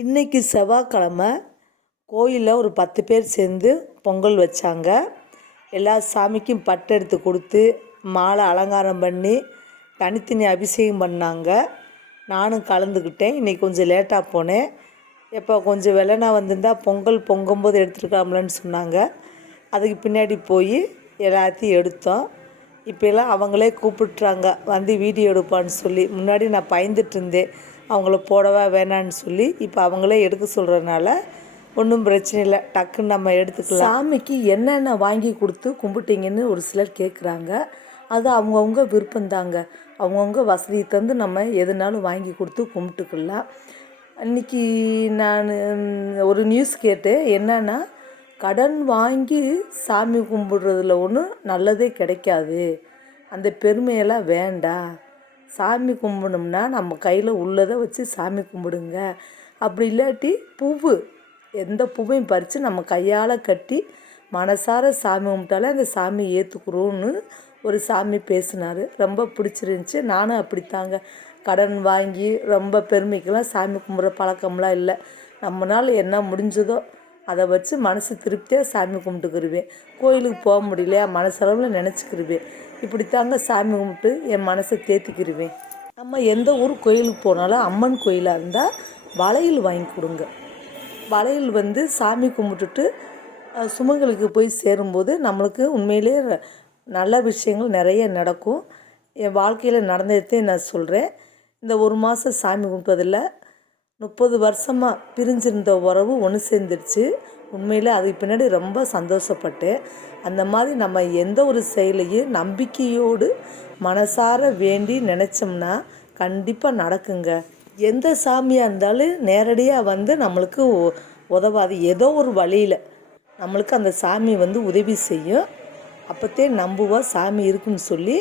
இன்னைக்கு செவ்வாய்க்கிழமை கோயிலில் ஒரு பத்து பேர் சேர்ந்து பொங்கல் வச்சாங்க. எல்லா சாமிக்கும் பட்டு எடுத்து கொடுத்து மாலை அலங்காரம் பண்ணி தனித்தனி அபிஷேகம் பண்ணாங்க. நானும் கலந்துக்கிட்டேன். இன்றைக்கி கொஞ்சம் லேட்டாக போனேன். எப்போ கொஞ்சம் வெள்ளனா வந்திருந்தா பொங்கல் பொங்கும்போது எடுத்துருக்காமலன்னு சொன்னாங்க. அதுக்கு பின்னாடி போய் எல்லாத்தையும் எடுத்தோம். இப்போலாம் அவங்களே கூப்பிட்றாங்க வந்து வீடியோ எடுப்பான்னு சொல்லி. முன்னாடி நான் பயந்துட்டு இருந்தேன். அவங்கள போடவா வேணான்னு சொல்லி இப்போ அவங்களே எடுக்க சொல்கிறதுனால ஒன்றும் பிரச்சனை இல்லை. டக்குன்னு நம்ம எடுத்துக்கலாம். சாமிக்கு என்னென்ன வாங்கி கொடுத்து கும்பிட்டீங்கன்னு ஒரு சிலர் கேட்குறாங்க அது அவங்கவுங்க விருப்பந்தாங்க அவங்கவுங்க வசதி தந்து நம்ம எதுனாலும் வாங்கி கொடுத்து கும்பிட்டுக்கலாம். அன்றைக்கி நான் ஒரு நியூஸ் கேட்டேன். என்னென்னா கடன் வாங்கி சாமி கும்பிடுறதுல ஒன்றும் நல்லதே கிடைக்காது. அந்த பெருமையெல்லாம் வேண்டாம். சாமி கும்பிடணும்னா நம்ம கையில் உள்ளதை வச்சு சாமி கும்பிடுங்க. அப்படி இல்லாட்டி பூவு எந்த பூவையும் பறித்து நம்ம கையால் கட்டி மனசார சாமி கும்பிட்டாலே அந்த சாமி ஏற்றுக்குறோன்னு ஒரு சாமி பேசினார். ரொம்ப பிடிச்சிருந்துச்சி. நானும் அப்படித்தாங்க. கடன் வாங்கி ரொம்ப பெருமைக்கெலாம் சாமி கும்பிட்ற பழக்கம்லாம் இல்லை. நம்மளால் என்ன முடிஞ்சதோ அதை வச்சு மனசு திருப்தியாக சாமி கும்பிட்டுக்கிருவேன். கோயிலுக்கு போக முடியலையா? மனசளவில் நினச்சிக்கிருவேன். இப்படித்தாங்க சாமி கும்பிட்டு என் மனசை தேத்திக்கிருவேன். நம்ம எந்த ஊர் கோயிலுக்கு போனாலும் அம்மன் கோயிலாக இருந்தால் வளையல் வாங்கி கொடுங்க. வளையல் வந்து சாமி கும்பிட்டுட்டு சுமங்களுக்கு சுமங்கலுக்கு போய் சேரும்போது நம்மளுக்கு உண்மையிலேயே நல்ல விஷயங்கள் நிறைய நடக்கும். என் வாழ்க்கையில் நடந்ததே நான் சொல்கிறேன் இந்த ஒரு மாதம் சாமி கும்பிட்டதில்லை. முப்பது வருஷமாக பிரிஞ்சிருந்த உறவு ஒன்று சேர்ந்துருச்சு உண்மையில் அதுக்கு பின்னாடி ரொம்ப சந்தோஷப்பட்டேன் அந்த மாதிரி நம்ம எந்த ஒரு செயலையும் நம்பிக்கையோடு மனசார வேண்டி நினச்சோம்னா கண்டிப்பாக நடக்குங்க. எந்த சாமியாக இருந்தாலும் நேரடியாக வந்து நம்மளுக்கு உதவாது. ஏதோ ஒரு வழியில் நம்மளுக்கு அந்த சாமி வந்து உதவி செய்யும். அப்போத்தே நம்புவோம் சாமி இருக்குன்னு சொல்லி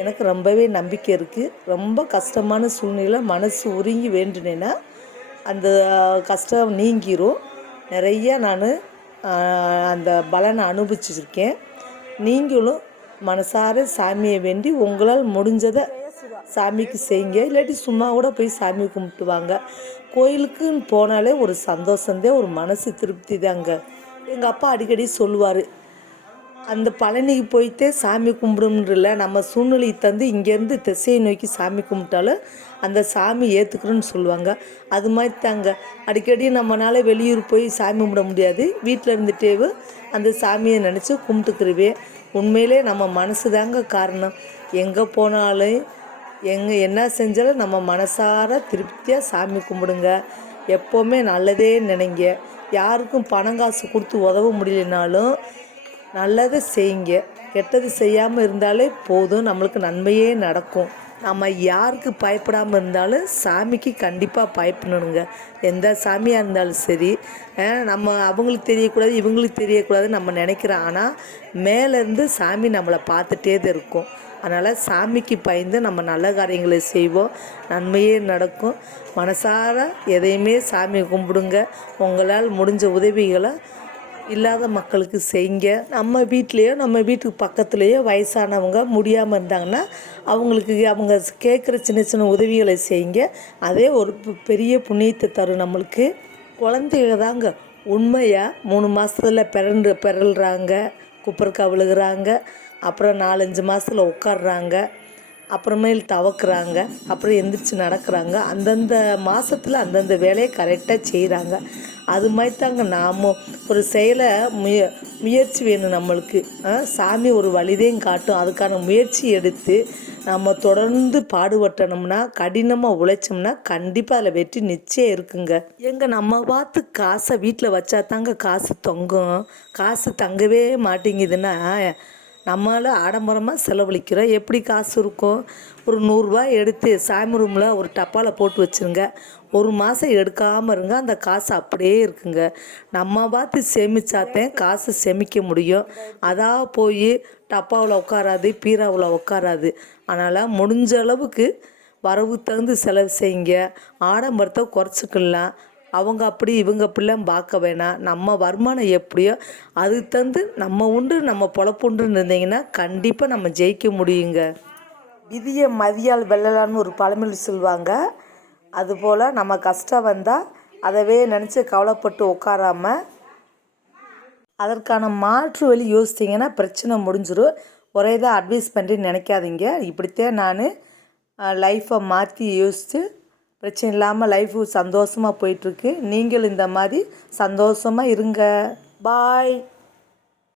எனக்கு ரொம்பவே நம்பிக்கை இருக்குது ரொம்ப கஷ்டமான சூழ்நிலை மனசு உருங்கி வேண்டுனேன்னா அந்த கஷ்டம் நீங்கிரும். நிறைய நான் அந்த பலனை அனுபவிச்சிருக்கேன். நீங்களும் மனசார சாமியை வேண்டி உங்களால் முடிஞ்சதை சாமிக்கு செய்யுங்க. இல்லாட்டி சும்மா கூட போய் சாமி கும்பிட்டு வாங்க கோயிலுக்குன்னு போனாலே ஒரு சந்தோஷந்தே ஒரு மனசு திருப்தி தாங்க. எங்கள் அப்பா அடிக்கடி சொல்லுவார் அந்த பழனிக்கு போயிட்டே சாமி கும்பிடும்ன்றல நம்ம சூழ்நிலை தந்து இங்கேருந்து திசையை நோக்கி சாமி கும்பிட்டாலும் அந்த சாமி ஏற்றுக்கிறோன்னு சொல்லுவாங்க. அது மாதிரி தாங்க. அடிக்கடி நம்மளால் வெளியூர் போய் சாமி கும்பிட முடியாது. வீட்டில் இருந்துட்டேவு அந்த சாமியை நினச்சி கும்பிட்டுக்கிறவே உண்மையிலே நம்ம மனசு தாங்க காரணம். எங்கே போனாலும் எங்கே என்ன செஞ்சாலும் நம்ம மனசார திருப்தியாக சாமி கும்பிடுங்க. எப்போவுமே நல்லதே நினைங்க. யாருக்கும் பணம் காசு கொடுத்து உதவ முடியலனாலும் நல்லதை செய்யுங்க. கெட்டது செய்யாமல் இருந்தாலே போதும். நம்மளுக்கு நன்மையே நடக்கும். நம்ம யாருக்கு பயப்படாமல் இருந்தாலும் சாமிக்கு கண்டிப்பாக பயப்படணுங்க. எந்த சாமியாக இருந்தாலும் சரி நம்ம அவங்களுக்கு தெரியக்கூடாது இவங்களுக்கு தெரியக்கூடாது நம்ம நினைக்கிறோம். ஆனால் மேலேருந்து சாமி நம்மளை பார்த்துட்டே தான் இருக்கும். அதனால் சாமிக்கு பயந்து நம்ம நல்ல காரியங்களை செய்வோம். நன்மையே நடக்கும். மனசார எதையுமே சாமி கும்பிடுங்க. உங்களால் முடிஞ்ச உதவிகளை இல்லாத மக்களுக்கு செய்யுங்க நம்ம வீட்லேயோ நம்ம வீட்டுக்கு பக்கத்துலேயோ வயசானவங்க முடியாமல் இருந்தாங்கன்னா அவங்களுக்கு அவங்க கேட்குற சின்ன சின்ன உதவிகளை செய்யுங்க. அதே ஒரு பெரிய புண்ணியத்தை தரும் நம்மளுக்கு. குழந்தைங்க தாங்க உண்மையாக மூணு மாதத்துல பிறண்டு பிறல்றாங்க. குப்பருக்கா விழுகிறாங்க. அப்புறம் நாலஞ்சு மாதத்தில் உட்காடுறாங்க அப்புறமேல் தவக்குறாங்க. அப்புறம் எந்திரிச்சு நடக்கிறாங்க. அந்தந்த மாதத்தில் அந்தந்த வேலையை கரெக்டாக செய்கிறாங்க அது மாதிரி தாங்க நாமும் ஒரு செயலை முய முயற்சி வேணும் நம்மளுக்கு. சாமி ஒரு வழிதையும் காட்டும். அதுக்கான முயற்சி எடுத்து நம்ம தொடர்ந்து பாடுபட்டனோம்னா கடினமாக உழைச்சோம்னா கண்டிப்பாக அதில் வெற்றி நிச்சயம் இருக்குங்க. எங்க நம்ம பார்த்து காசை வீட்டில் வச்சா தாங்க காசு தொங்கும். காசு தங்கவே மாட்டேங்குதுன்னா நம்மளால் ஆடம்பரமாக செலவழிக்கிறோம் எப்படி காசு இருக்கும் ஒரு நூறுரூவா எடுத்து சாமி ரூமில் ஒரு டப்பாவில் போட்டு வச்சுருங்க. ஒரு மாதம் எடுக்காமல் இருங்க அந்த காசு அப்படியே இருக்குங்க. நம்ம பார்த்து சேமிச்சாத்தேன் காசு சேமிக்க முடியும். அதாக போய் டப்பாவில் உட்காராது பீராவில் உட்காராது அதனால் முடிஞ்ச அளவுக்கு வரவு தகுந்து செலவு செய்யுங்க. ஆடம்பரத்தை குறைச்சிக்கலாம். அவங்க அப்படி இவங்க அப்படிலாம் பார்க்க வேணாம். நம்ம வருமானம் எப்படியோ அதுக்கு தந்து நம்ம உண்டு நம்ம பொழப்புண்டுன்னு இருந்தீங்கன்னா கண்டிப்பாக நம்ம ஜெயிக்க முடியுங்க. விதியை மதியால் வெல்லலான்னு ஒரு பழமொழி சொல்லுவாங்க அதுபோல் நம்ம கஷ்டம் வந்தால் அதவே நினச்சி கவலைப்பட்டு உட்காராம அதற்கான மாற்று வழி யோசிச்சிங்கன்னா பிரச்சனை முடிஞ்சிடும் ஒரே தான் அட்வைஸ் பண்ணுறேன்னு நினைக்காதீங்க. இப்படித்தான் நான் லைஃப்பை மாற்றி யோசித்து பிரச்சனை இல்லாமல் லைஃபு சந்தோஷமாக போயிட்டுருக்கு நீங்களும் இந்த மாதிரி சந்தோஷமாக இருங்க. பாய்